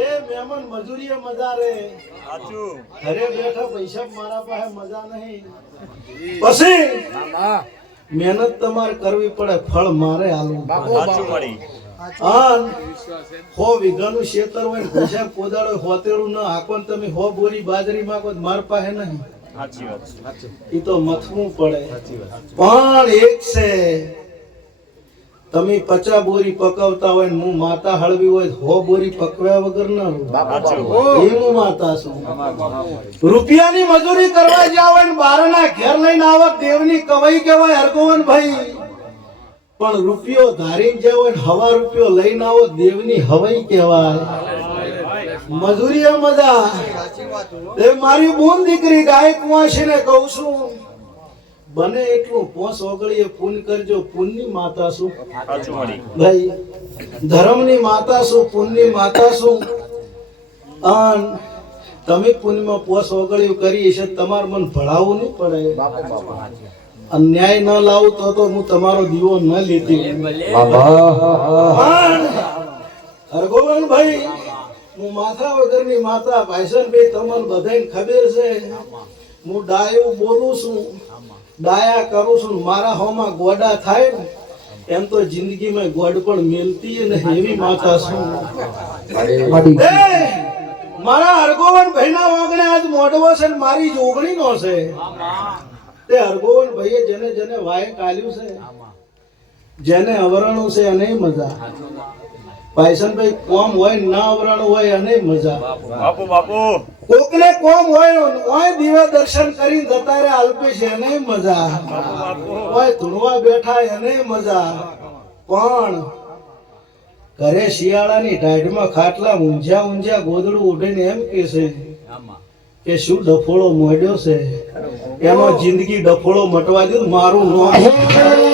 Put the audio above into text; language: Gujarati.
એ મહેમાન મજૂરીએ મજા રે સાચું ઘરે બેઠા પૈસા મારા પાસે મજા નહીં પછી મહેનત તમારે કરવી પડે ફળ મારે આલવું સાચું મળી હા 100 વીઘાનું ખેતર હોય ને પૈસા કોદાળો હોતેડું ન આકો ને તમે 100 બોરી બાજરી માંગો માર પાસે નહીં સાચી વાત એ તો મથવું પડે પણ એક છે તમે 50 બોરી પકવતા હોય ને હું માતા હળવી હોય 100 બોરી પકવ્યા વગર ના હું માતા છું રૂપિયાની મજૂરી કરવા જાવ ને બારના ઘેર લઈને આવક દેવની કવાઈ કહેવાય હરગોવન ભાઈ પણ રૂપિયો ધારીને જાવ ને હવા રૂપિયો લઈને આવો દેવની હવાઈ કહેવાય મજૂરી મજા એ મારી બોન દીકરી ગાય કુંવાશીને કહું છું બને એટલું 5 ઓગળીએ પૂન કરજો પૂનની માતા છું સાચું મળી ભાઈ ધર્મની માતા છું પૂનની માતા છું અન તમે પૂનમાં 5 ઓગળ્યું કરી છે તમાર મન ભળાવવું નહીં પડે અન્યાય ન લાવું તો હું તમારો દીવો ન લેતી હરગોવન ભાઈ હું માથા વગરની માતા ભાઈસનભાઈ તમને બધાને ખબર છે હું ડાયું બોલું છું ડાયા કરું છું મારા હોમાં ગોડા થાય ને એમ તો જિંદગીમાં ગોડ પણ મેલતી ને એવી માતા છું મારા હરગોવન ભાઈના વાગણે આજ મોઢવો છે ને મારી જોગણી નો છે તે હરગોવન ભાઈએ જેને જેને વાય કાલ્યું છે જેને અવરણું છે એને મજા ભાઈસનભાઈ કોમ હોય ના અવરણ હોય અને મજા બાપુ બાપુ કોકને કોમ હોય ઓય દીવા દર્શન કરીને જતા રે અલ્પેશ એને મજા ઓય ધૂણવા બેઠા એને મજા પણ ઘરે શિયાળાની ટાઢમાં ખાટલા ઊંઝા ઊંઝા ગોદડું ઉડીને એમ કે શું ડફોળો મોડ્યો છે એનો જિંદગી ડફોળો મટવા દો મારું નામ